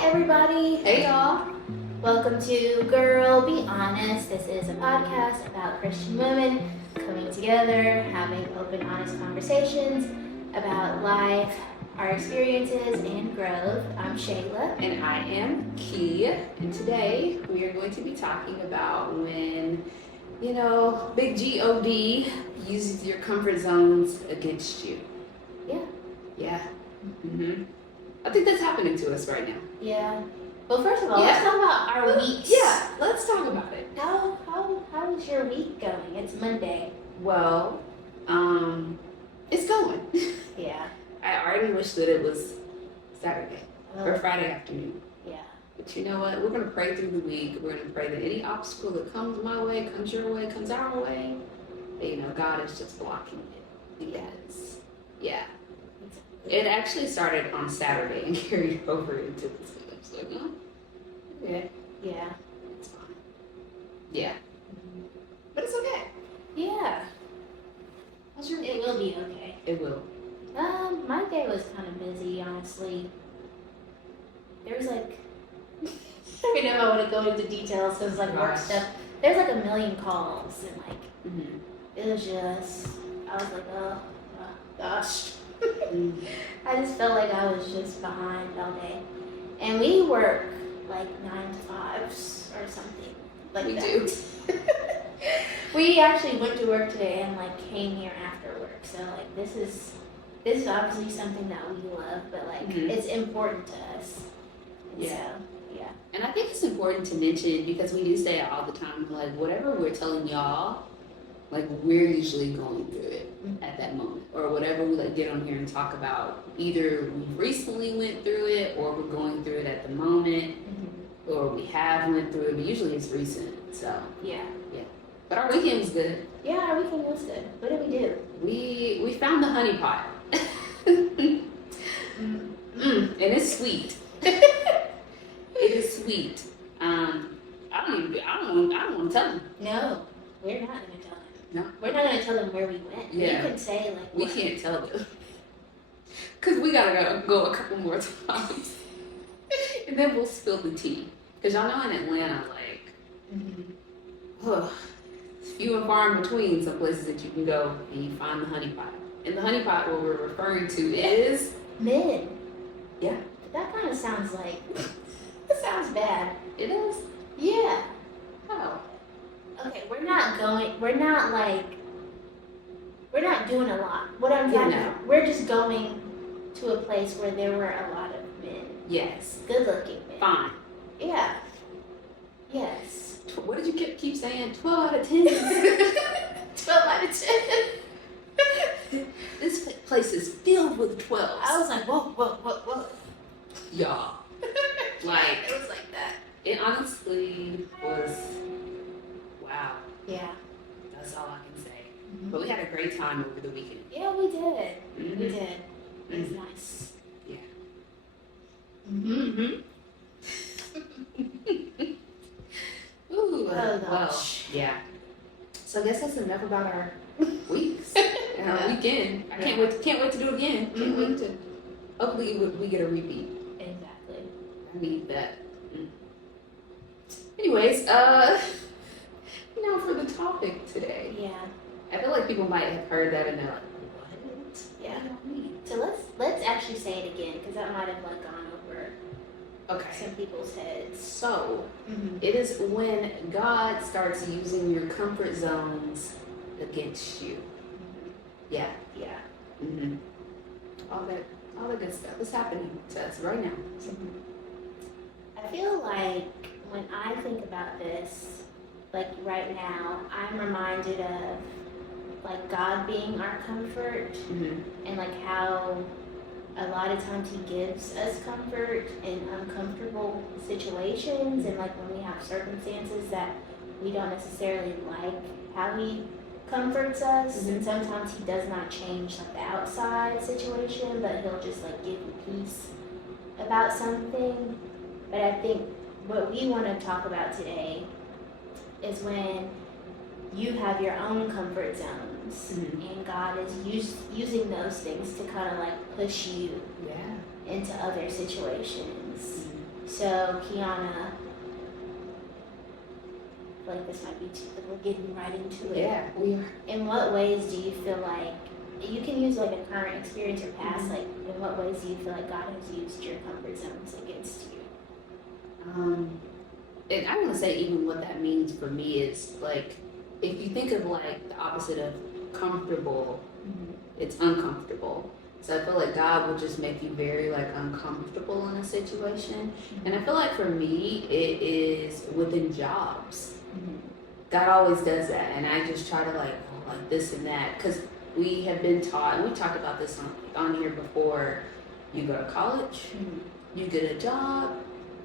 everybody. Hey y'all. Welcome to Girl Be Honest. This is a podcast about Christian women coming together, having open, honest conversations about life, our experiences, and growth. I'm Shayla. And I am Key. And today we are going to be talking about when, big G-O-D uses your comfort zones against you. Yeah. Yeah. Mm-hmm. I think that's happening to us right now. Yeah. Well, first of all, let's talk about our weeks. Yeah, let's talk about it. How is your week going? It's Monday. Well, it's going. Yeah. I already wish that it was Saturday or Friday afternoon. Yeah. But you know what? We're going to pray through the week. We're going to pray that any obstacle that comes my way, comes your way, comes our way, that, God is just blocking it. Because, yeah. It actually started on Saturday and carried over into this week. I was like, oh, okay. Yeah. It's fine. Yeah. But it's okay. Yeah. How's your week? It will be okay. It will. My day was kind of busy, honestly. There was I don't know if I want to go into details because work stuff. There's a million calls and it was just, I was like, oh gosh. I just felt like I was just behind all day. And we work 9 to 5s or something like we that. do. We actually went to work today and came here after work. So this is obviously something that we love, but it's important to us. And Yeah. So, yeah. And I think it's important to mention because we do say it all the time, whatever we're telling y'all, we're usually going through it at that moment, or whatever we get on here and talk about. Either we recently went through it, or we're going through it at the moment, or we have went through it. But usually it's recent. So Yeah. But our weekend was good. Yeah, our weekend was good. What did we do? We found the honey pot, and it's sweet. It is sweet. I don't want to tell them. No, we're not going to tell them. No. We're not going to tell them where we went. Yeah. We can say We can't tell them. Because we gotta go a couple more times. And then we'll spill the tea. Because y'all know in Atlanta, few and far in between some places that you can go and you find the honey pot. And the honey pot, what we're referring to is men. Yeah. That kind of sounds it sounds bad. It is? Yeah. Oh. Okay, we're not doing a lot. What I'm talking about, we're just going to a place where there were a lot of men. Yes. Good looking men. Fine. Yeah. Yes. What did you keep saying? 12 out of 10. 12 out of 10. This place is filled with 12s. I was like, whoa. Y'all. It was like that. It honestly was, wow. Yeah. That's all I can say. But we had a great time over the weekend. Yeah, we did. Mm-hmm. We did. It was nice. Yeah. Ooh, Oh, well, gosh. yeah. So I guess that's enough about our weeks and our weekend. I can't wait to do it again. Can't wait to. Hopefully we get a repeat. Exactly. I need that. Anyways, for the topic today, Yeah. I feel like people might have heard that and they're like, what? Yeah. So let's actually say it again because that might have gone over Okay. some people's heads. So, it is when God starts using your comfort zones against you. Yeah. Yeah. Mm-hmm. All that good stuff is happening to us right now. So. I feel like when I think about this, right now, I'm reminded of God being our comfort and how a lot of times He gives us comfort in uncomfortable situations and when we have circumstances that we don't necessarily like how He comforts us, and sometimes He does not change the outside situation, but He'll just give you peace about something. But I think what we want to talk about today is when you have your own comfort zones and God is using those things to kind of push you into other situations. So, Kiana, I feel like this might be too, we're getting right into it. Yeah, we are. In what ways do you feel like, you can use like a current experience or past, like in what ways do you feel like God has used your comfort zones against you? And I want to say even what that means for me is like, if you think of like the opposite of comfortable, it's uncomfortable. So I feel like God will just make you very like uncomfortable in a situation. And I feel like for me, it is within jobs. God always does that. And I just try to like this and that. Because we have been taught, and we talked about this on here before, you go to college, you get a job,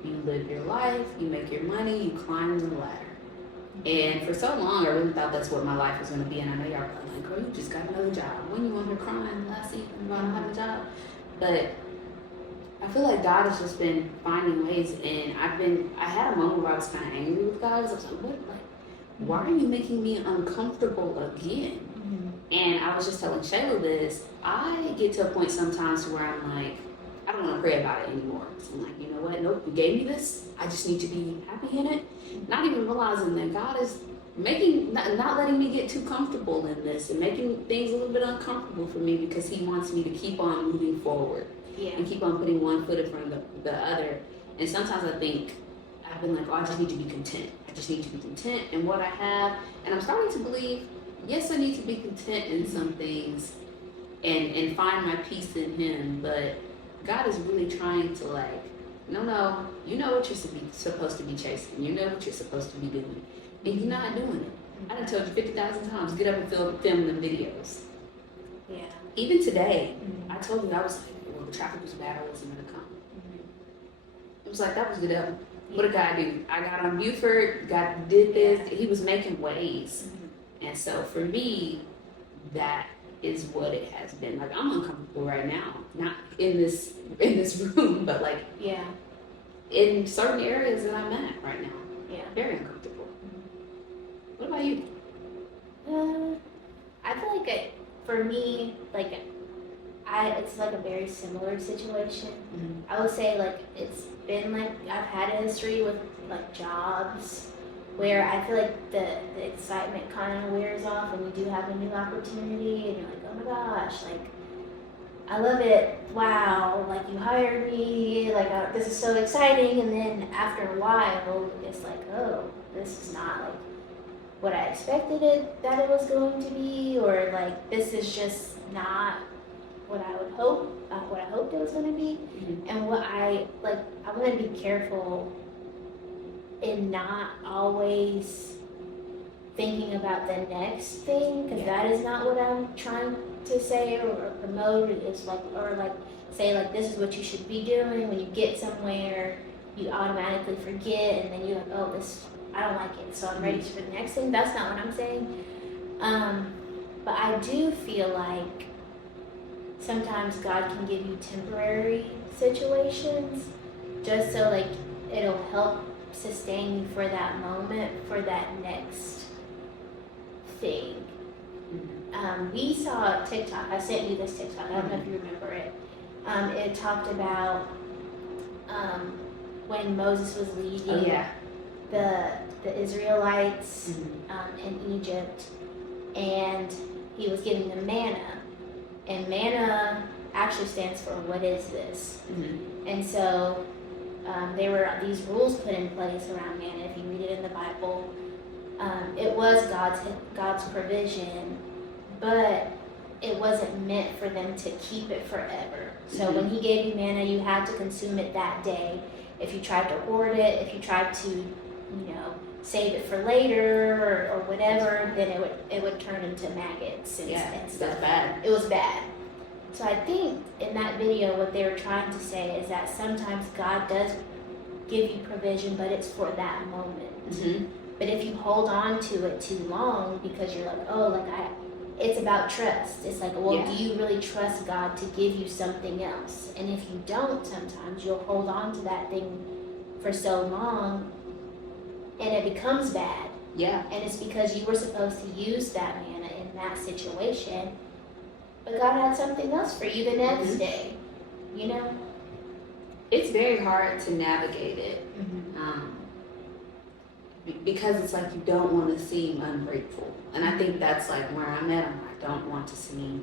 you live your life, you make your money, you climb the ladder. And for so long, I really thought that's what my life was going to be. And I know y'all are like, girl, you just got another job. When you on here crying last season about not having a job? But I feel like God has just been finding ways. And I had a moment where I was kind of angry with God. I was like, what? Like, why are you making me uncomfortable again? And I was just telling Shayla this. I get to a point sometimes where I'm like, I don't want to pray about it anymore. So I'm like, you know what? Nope, you gave me this. I just need to be happy in it. Not even realizing that God is not letting me get too comfortable in this and making things a little bit uncomfortable for me because He wants me to keep on moving forward and keep on putting one foot in front of the other. And sometimes I think I've been like, oh, I just need to be content. I just need to be content in what I have. And I'm starting to believe, yes, I need to be content in some things and find my peace in Him. But God is really trying to like, no, you know what you're supposed to be chasing. You know what you're supposed to be doing. And you're not doing it. I done told you 50,000 times, get up and film them videos. Yeah. Even today, I told you, I was like, well, the traffic was bad, I wasn't going to come. It was like, that was the devil. What did God do? I got on Buford, God did this. He was making ways. And so for me, that is what it has been. Like, I'm uncomfortable right now. Not in this room, but like in certain areas that I'm at right now. Yeah. Very uncomfortable. What about you? I feel like for me, like it's like a very similar situation. I would say like it's been like I've had a history with like jobs where I feel like the excitement kind of wears off and you do have a new opportunity and you're like, oh my gosh, like I love it, wow, like you hired me, like this is so exciting. And then after a while it's like, oh, this is not like what I expected that it was going to be, or like this is just not what I would hope, what I hoped it was going to be. And what I want to be careful in not always thinking about the next thing, because that is not what I'm trying to say or promote. It's like, or like say like this is what you should be doing. When you get somewhere, you automatically forget, and then you're like, oh, this, I don't like it, so I'm ready for the next thing. That's not what I'm saying. But I do feel like sometimes God can give you temporary situations just so like it'll help sustain you for that moment, for that next thing. We saw a TikTok. I sent you this TikTok. I don't know if you remember it. It talked about when Moses was leading the Israelites in Egypt, and he was giving them manna. And manna actually stands for what is this? And so there were these rules put in place around manna. If you read it in the Bible, it was God's provision, but it wasn't meant for them to keep it forever. So when He gave you manna, you had to consume it that day. If you tried to hoard it, if you tried to, save it for later or whatever, then it would turn into maggots and stuff. That's bad. It was bad. So I think in that video, what they were trying to say is that sometimes God does give you provision, but it's for that moment. But if you hold on to it too long because you're like, oh, it's about trust. It's like, well, do you really trust God to give you something else? And if you don't, sometimes you'll hold on to that thing for so long and it becomes bad. Yeah. And it's because you were supposed to use that manna in that situation, but God had something else for you the next day, it's very hard to navigate it. Because it's like you don't want to seem ungrateful. And I think that's like where I'm at. I don't want to seem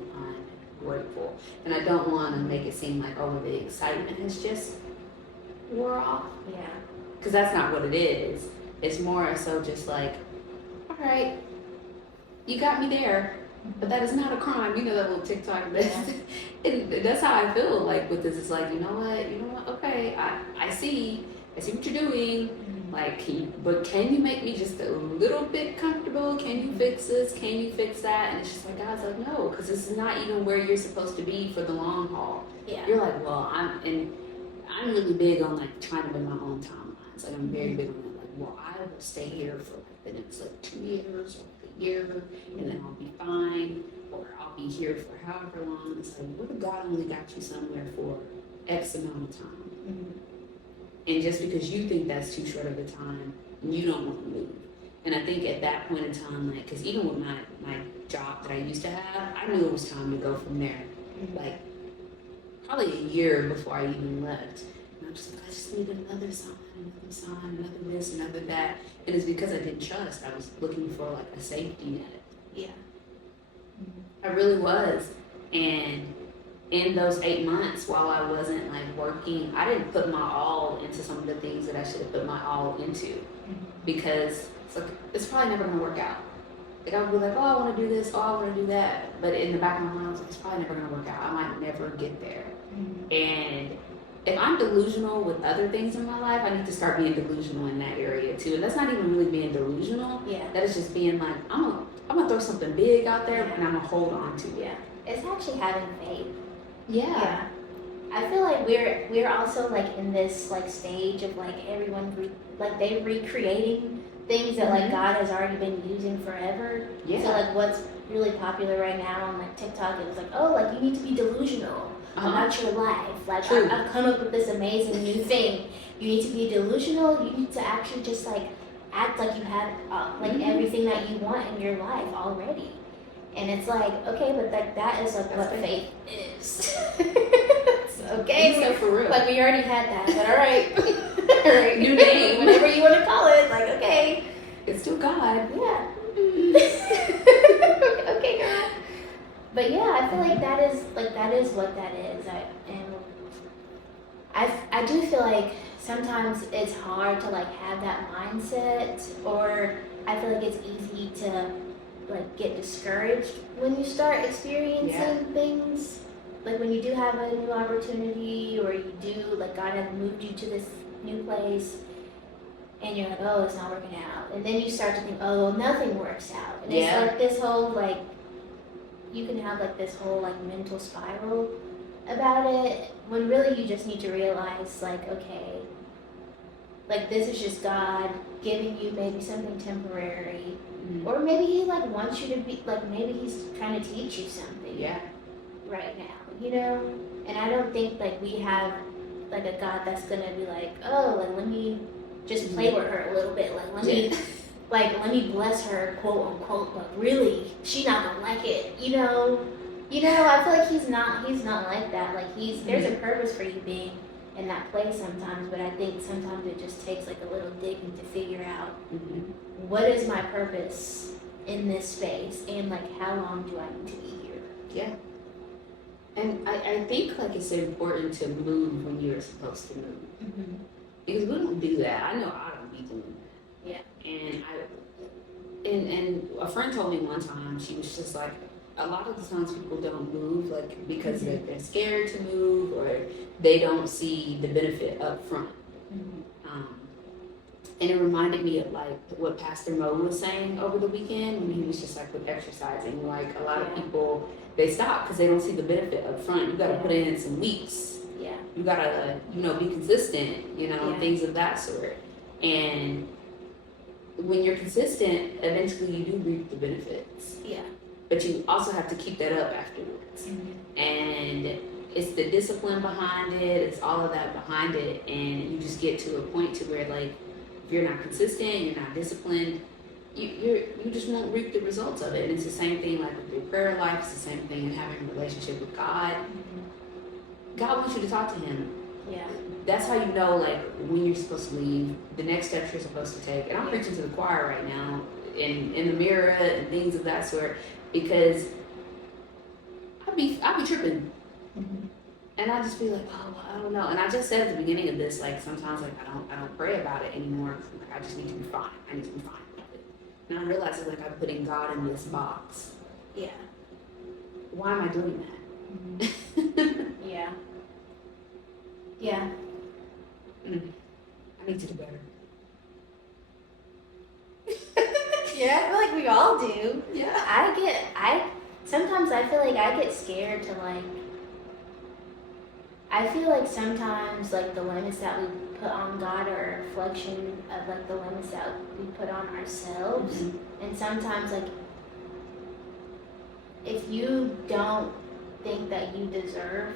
ungrateful. And I don't want to make it seem like, oh, the excitement has just wore off. Yeah. Because that's not what it is. It's more so just like, all right, you got me there, but that is not a crime. You know that little TikTok. And that's how I feel like with this. It's like, you know what? Okay, I see what you're doing. Like, can you make me just a little bit comfortable? Can you fix this? Can you fix that? And it's just like, God's like, no, because this is not even where you're supposed to be for the long haul. Yeah. You're like, well, I'm really big on like trying to build my own timelines. Like, I'm very big on that. Like, well, I will stay here for like the next like 2 years or like a year, and then I'll be fine, or I'll be here for however long. It's like, what if God only got you somewhere for X amount of time? And just because you think that's too short of a time, you don't want to move. And I think at that point in time, like, because even with my job that I used to have, I knew it was time to go from there. Like, probably a year before I even left. And I'm just like, I just need another sign, another this, another that. And it's because I didn't trust. I was looking for like a safety net. Yeah. I really was. And in those 8 months while I wasn't like working, I didn't put my all into some of the things that I should have put my all into, because it's like, it's probably never gonna work out. Like, I would be like, oh, I want to do this, oh, I want to do that, but in the back of my mind, I was like, it's probably never gonna work out. I might never get there. And if I'm delusional with other things in my life, I need to start being delusional in that area too. And that's not even really being delusional. Yeah. That is just being like, I'm gonna throw something big out there, and I'm gonna hold on to it. Yeah. It's actually having faith. Yeah. I feel like we're also like in this like stage of like everyone they're recreating things that like God has already been using forever. Yeah. So like what's really popular right now on like TikTok, it was like, oh, like you need to be delusional about your life. Like I've come up with this amazing new thing. You need to be delusional. You need to actually just like act like you have like everything that you want in your life already. And it's like, okay, but like that is like what faith is. Okay, so for real. Like we already had that, but all right, all right, new name, whatever you want to call it. Like, okay, it's still God. Yeah. Okay, girl. But yeah, I feel like that is what that is. I do feel like sometimes it's hard to like have that mindset, or I feel like it's easy to like get discouraged when you start experiencing things, like when you do have a new opportunity, or you do like God has moved you to this new place and you're like, oh, it's not working out, and then you start to think, oh, well, nothing works out, and it's like this whole like you can have like this whole like mental spiral about it, when really you just need to realize like, okay, like this is just God giving you maybe something temporary. Or maybe he like wants you to be like, maybe he's trying to teach you something right now, you know? And I don't think like we have like a God that's gonna be like, oh, like let me just play with her a little bit, like let me bless her, quote unquote, but really she not gonna like it, you know? I feel like he's not like that. Like there's a purpose for you being in that place sometimes, but I think sometimes it just takes like a little digging to figure out what is my purpose in this space, and like how long do I need to be here? Yeah. And I think like it's important to move when you're supposed to move, because we don't do that. I know I don't be doing that. Yeah. And a friend told me one time, she was just like, a lot of the times people don't move like because they're scared to move, or they don't see the benefit up front. And it reminded me of like what Pastor Mo was saying over the weekend when he was just like with exercising. Like a lot of people, they stop because they don't see the benefit up front. You got to put in some weeks. Yeah. You got to, be consistent, things of that sort. And when you're consistent, eventually you do reap the benefits. Yeah. But you also have to keep that up afterwards. And it's the discipline behind it, it's all of that behind it, and you just get to a point to where like if you're not consistent, you're not disciplined, you just won't reap the results of it. And it's the same thing like with your prayer life, it's the same thing in having a relationship with God. God wants you to talk to him Yeah. That's how you know, like, when you're supposed to leave, the next steps you're supposed to take. And I'm preaching to the choir right now, in the mirror and things of that sort, because I'd be tripping. Mm-hmm. And I just be like, oh, I don't know. And I just said at the beginning of this, like, sometimes, like, I don't pray about it anymore. Like, I just need to be fine. I need to be fine with it. And I realize it's like I'm putting God in this box. Yeah. Why am I doing that? Mm-hmm. Yeah. Yeah. I need to do better. Yeah, I feel like we all do. Yeah. Sometimes I feel like I get scared to like, I feel like sometimes like the limits that we put on God are a reflection of like the limits that we put on ourselves. Mm-hmm. And sometimes like, if you don't think that you deserve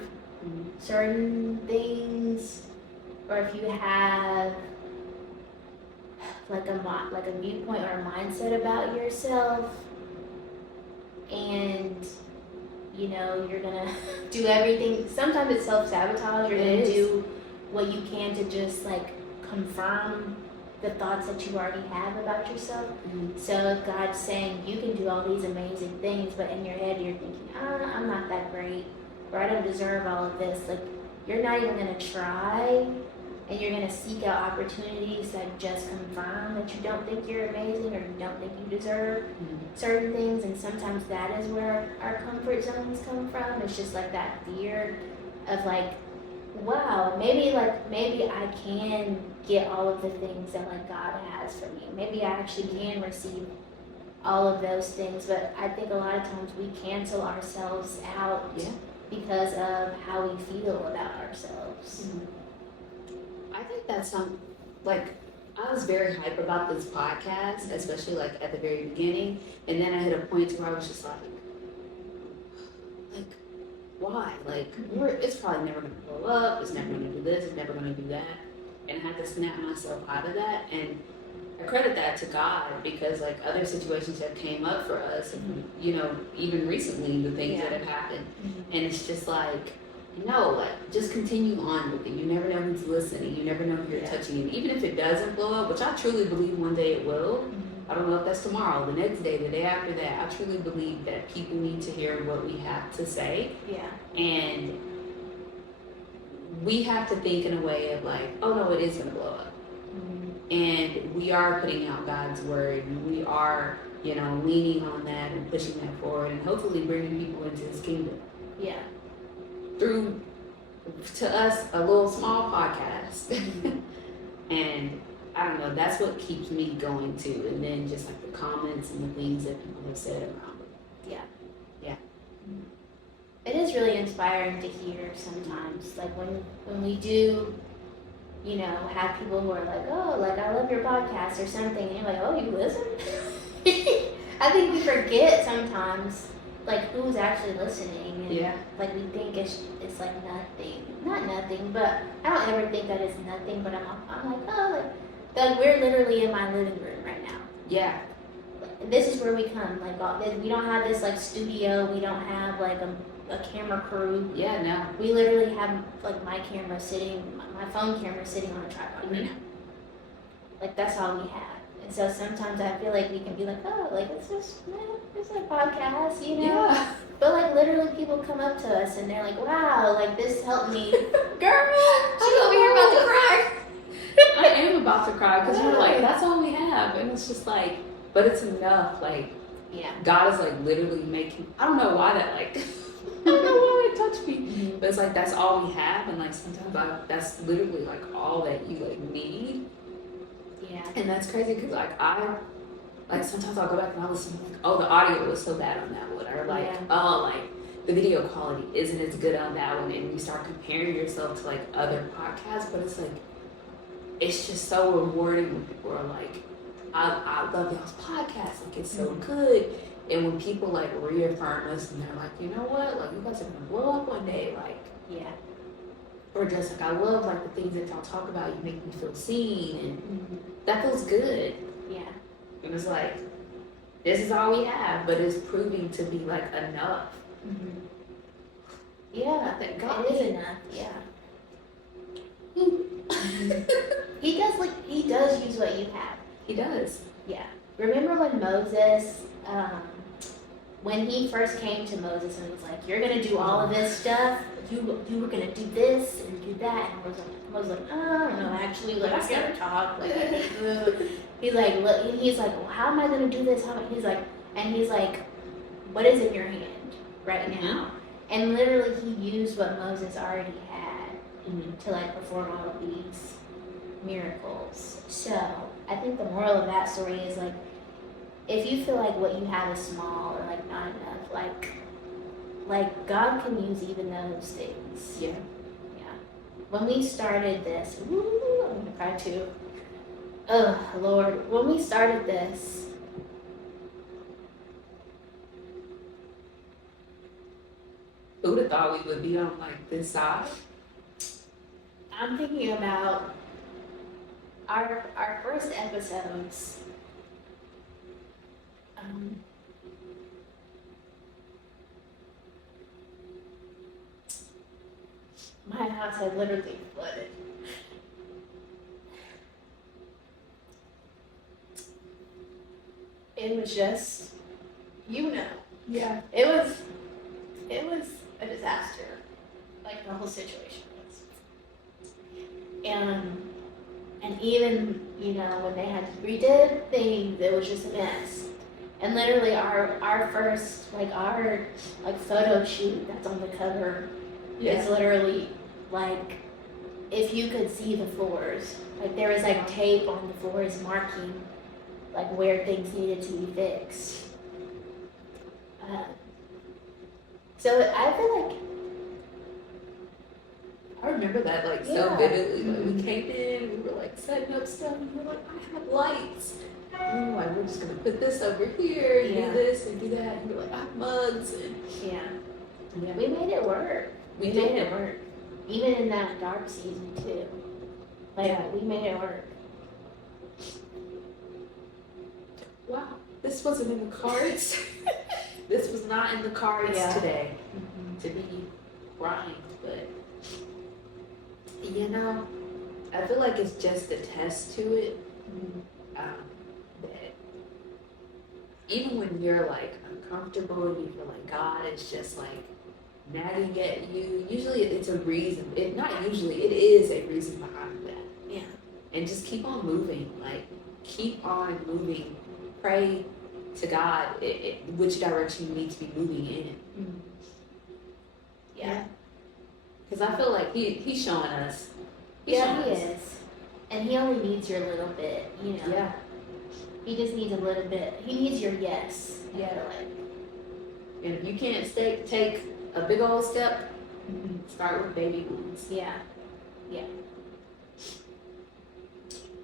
certain things, or if you have like a viewpoint or a mindset about yourself, and you know you're gonna do everything. Sometimes it's self-sabotage. You're gonna do what you can to just like confirm the thoughts that you already have about yourself. Mm-hmm. So if God's saying you can do all these amazing things, but in your head you're thinking, I'm not that great, or I don't deserve all of this, like you're not even gonna try, and you're gonna seek out opportunities that just confirm that you don't think you're amazing or you don't think you deserve certain things. And sometimes that is where our comfort zones come from. It's just like that fear of like, wow, maybe I can get all of the things that like God has for me. Maybe I actually can receive all of those things. But I think a lot of times we cancel ourselves out because of how we feel about ourselves. Mm-hmm. I think that's like, I was very hype about this podcast, especially like at the very beginning, and then I hit a point where I was just like, why? Like, it's probably never gonna blow up, it's never gonna do this, it's never gonna do that. And I had to snap myself out of that, and I credit that to God, because like other situations have came up for us, and you know, even recently, the things that have happened. And it's just like, no, like, just continue on with it. You never know who's listening. You never know who you're touching. And even if it doesn't blow up, which I truly believe one day it will, I don't know if that's tomorrow, the next day, the day after that, I truly believe that people need to hear what we have to say. Yeah. And we have to think in a way of like, oh no, it is going to blow up. And we are putting out God's word, and we are, you know, leaning on that and pushing that forward, and hopefully bringing people into his kingdom. Yeah. Through, to us, a little small podcast. And I don't know, that's what keeps me going too. And then just like the comments and the things that people have said around it. Yeah. Yeah. It is really inspiring to hear sometimes, like when we do, you know, have people who are like, oh, like I love your podcast or something, and you're like, oh, you listen? I think we forget sometimes like who's actually listening, and like we think it's like not nothing, but I don't ever think that it's nothing. But I'm like, oh, like we're literally in my living room right now. Yeah. This is where we come. Like we don't have this like studio. We don't have like a camera crew. Yeah, no. We literally have like my phone camera sitting on a tripod right now. Like that's all we have. And so sometimes I feel like we can be like, oh, like it's a podcast, you know? Yeah. But like literally people come up to us and they're like, wow, like this helped me. Girl, I'm over here about to cry. I am about to cry, because you're like, that's all we have. And it's just like, but it's enough. Like, God is like literally making, I don't know why that like, I don't know why it touched me. But it's like, that's all we have. And like sometimes that's literally like all that you like need. Yeah. And that's crazy, because like sometimes I'll go back and I'll listen, like, oh, the audio was so bad on that one, or like, oh, like the video quality isn't as good on that one, and you start comparing yourself to like other podcasts. But it's like, it's just so rewarding when people are like, I love y'all's podcast, like it's so good. And when people like reaffirm us and they're like, you know what, like you guys are gonna blow up one day, like, or just like, I love like the things that y'all talk about, you make me feel seen, and that feels good. Yeah. It was like, this is all we have, but it's proving to be like enough. Yeah, Thank God. it is enough. Yeah. He does use what you have. He does. Yeah. Remember when Moses, when he first came to Moses and was like, "You're gonna do all of this stuff. You were gonna do this and do that." And Moses was like, "Oh, I don't know. Actually, like I gotta talk. Like I need to." He's like, "Look." He's like, well, "How am I gonna do this?" He's like, "What is in your hand right now?" And literally, he used what Moses already had to like perform all of these miracles. So I think the moral of that story is like, if you feel like what you have is small or like not enough, like God can use even those things. Yeah. Yeah. When we started this, I'm gonna cry too. Oh Lord, when we started this, Who would have thought we would be on like this side? I'm thinking about our first episodes. My house had literally flooded. It was just, Yeah. it was a disaster. Like the whole situation was. And even, when they had redid things, it was just a mess. And literally our first, our photo shoot that's on the cover is literally, if you could see the floors. There was, tape on the floors marking, where things needed to be fixed. So I feel like I remember that so vividly. We came in, we were setting up stuff, and we were like, I have lights. And we were like, we're just gonna put this over here, and do this and do that. And we were like, I have mugs. And we made it work. We made it work. Even in that dark season too. We made it work. Wow, this wasn't in the cards. This was not in the cards today to be crying, but I feel like it's just a test to it. That even when you're uncomfortable and you feel like God is just nagging at you, usually it's a reason. It is a reason behind that. Yeah. And just keep on moving. Keep on moving. Pray to God which direction you need to be moving in. Yeah. Because I feel like he's showing us. He is. And he only needs your little bit, Yeah. He just needs a little bit. He needs your yes. Yeah. And if you can't take a big old step, start with baby ones. Yeah. Yeah.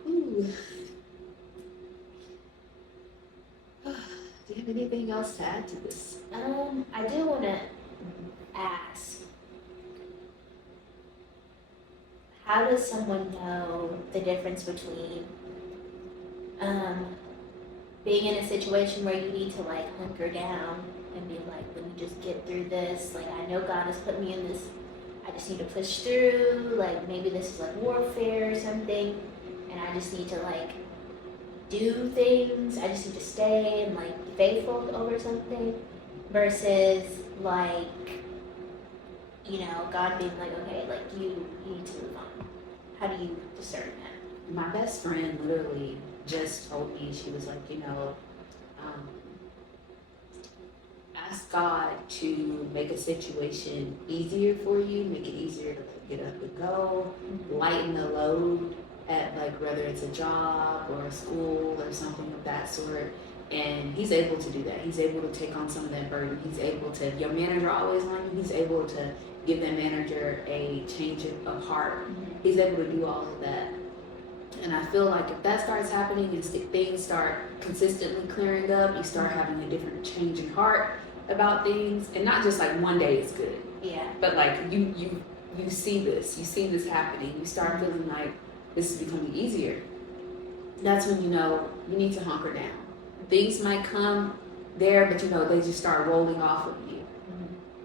Ooh. Do you have anything else to add to this? I do want to ask, how does someone know the difference between being in a situation where you need to hunker down and be like, let me just get through this, I know God has put me in this, I just need to push through, maybe this is warfare or something, and I just need to do things, I just need to stay and be faithful over something, versus God being okay, you need to move on. How do you discern that? My best friend literally just told me, she was ask God to make a situation easier for you, make it easier to get up and go, lighten the load at whether it's a job or a school or something of that sort. And he's able to do that. He's able to take on some of that burden. He's able to, if your manager always on you, he's able to give that manager a change of heart. He's able to do all of that. And I feel like if that starts happening and things start consistently clearing up, you start having a different change in heart about things. And not just one day is good. Yeah. But you see this happening. You start feeling like this is becoming easier. That's when you need to hunker down. Things might come there, but they just start rolling off of you.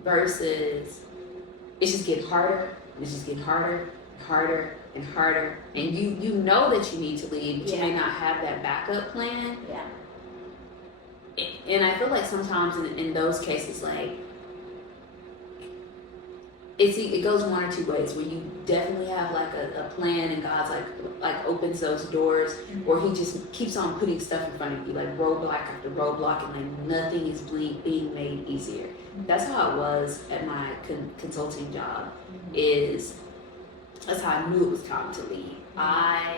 Versus it's just getting harder, and it's just getting harder, and harder, and you know that you need to leave, but you may not have that backup plan. Yeah. And I feel like sometimes in those cases, like it goes one or two ways, where you definitely have like a plan, and God's like opens those doors, or He just keeps on putting stuff in front of you, like roadblock after roadblock, and like nothing is being made easier. That's how it was at my consulting job. That's how I knew it was time to leave. I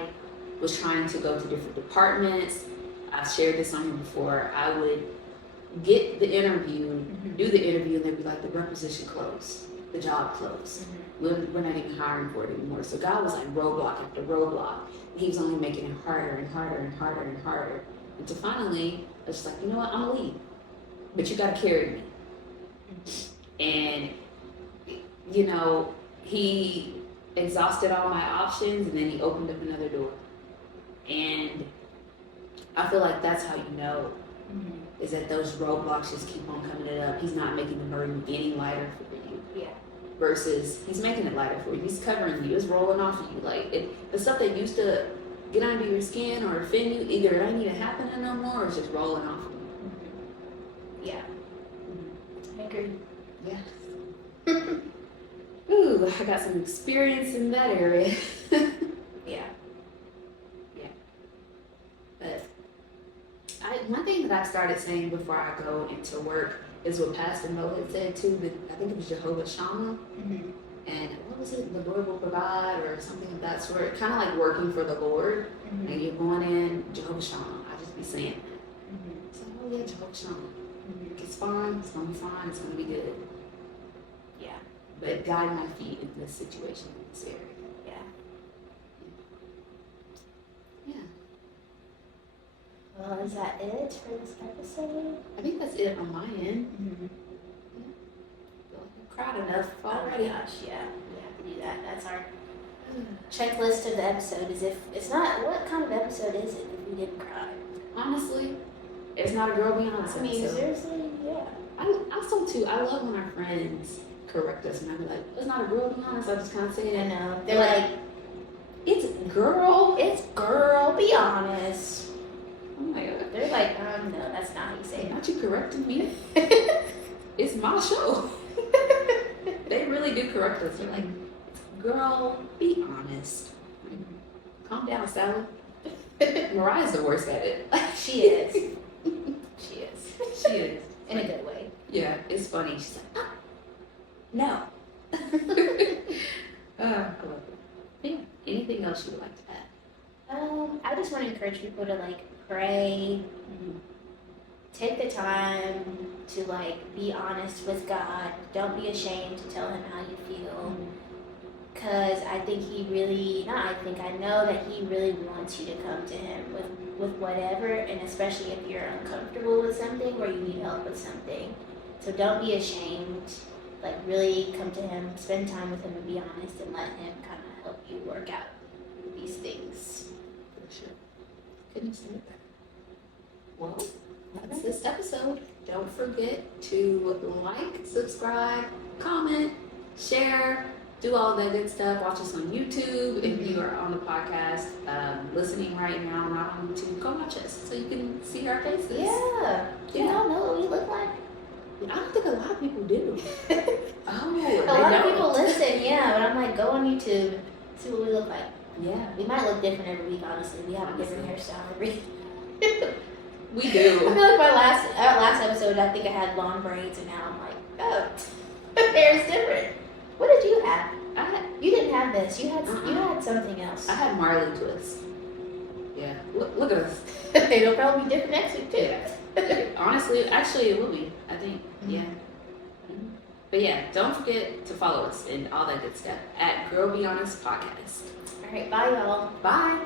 was trying to go to different departments. I've shared this on here before. I would get the interview, do the interview, and they'd be like, the requisition closed, the job closed. We're not even hiring for it anymore. So God was like roadblock after roadblock. He was only making it harder and harder and harder and harder. Until finally, I was just like, you know what, I'm gonna leave. But you gotta carry me. And, you know, He exhausted all my options, and then He opened up another door. And I feel like that's how you know, is that those roadblocks just keep on coming up. He's not making the burden any lighter for you. Yeah. Versus He's making it lighter for you. He's covering you. It's rolling off of you. Like the stuff that used to get under your skin or offend you, either it ain't even happening no more, or it's just rolling off of you. Yeah. I agree. Yeah. Ooh, I got some experience in that area. Yeah. But one thing that I started saying before I go into work is what Pastor Mo had said too, that I think it was Jehovah Shammah. And what was it? The Lord will provide, or something of that sort. Kind of like working for the Lord. And you're going in, Jehovah Shammah. I just be saying that. So, oh yeah, Jehovah Shammah. It's fine. It's going to be fine. It's going to be good. Yeah. But guide my feet in this situation, in this area. Yeah. Yeah. Well, is that it for this episode? I think that's it on my end. Crowd enough already. Oh my gosh, yeah. We have to do that. That's our checklist of the episode. Is if it's not, what kind of episode is it if we didn't cry? Honestly, it's not a girl being honest. I mean, episode. seriously, yeah. I also too. I love when our friends correct us, and I'm like, it's not a girl being honest. I just kind of say it. I know. They're like, it's girl. it's girl, be honest. Oh my god. They're like, no, that's not how you say it. Not you correcting me. It's my show. They really do correct us. They're like, girl, be honest. Calm down, Sally. Mariah's the worst at it. She is. She is. She is. In a good way. Yeah, it's funny. She's like, No. I love it. Yeah. Anything else you would like to add? I just want to encourage people to like pray, take the time to like be honest with God. Don't be ashamed to tell Him how you feel. Because I think He really, I know that He really wants you to come to Him with whatever, and especially if you're uncomfortable with something or you need help with something. So don't be ashamed. Like really come to Him, spend time with Him, and be honest, and let Him kind of help you work out these things. For sure. Couldn't say it better. Well, that's this episode. Don't forget to like, subscribe, comment, share, do all that good stuff. Watch us on YouTube. If you are on the podcast listening right now, not on YouTube, go watch us so you can see our faces. Yeah. Do y'all know what we look like? I don't think a lot of people do. Oh, A lot of people listen, yeah, but I'm like, go on YouTube, see what we look like. Yeah, We might look different every week, honestly. We have a different hairstyle every we I do. feel like my last episode, I think I had long braids, and now I'm like, oh, hair's different. What did you have? You didn't have this. You had something else. I had Marley twists. Yeah, look at us. It'll probably be different next week too. Yeah. Honestly, actually, it will be. I think. Yeah. But yeah, don't forget to follow us and all that good stuff at Girl Be Honest Podcast. All right, bye y'all. Bye.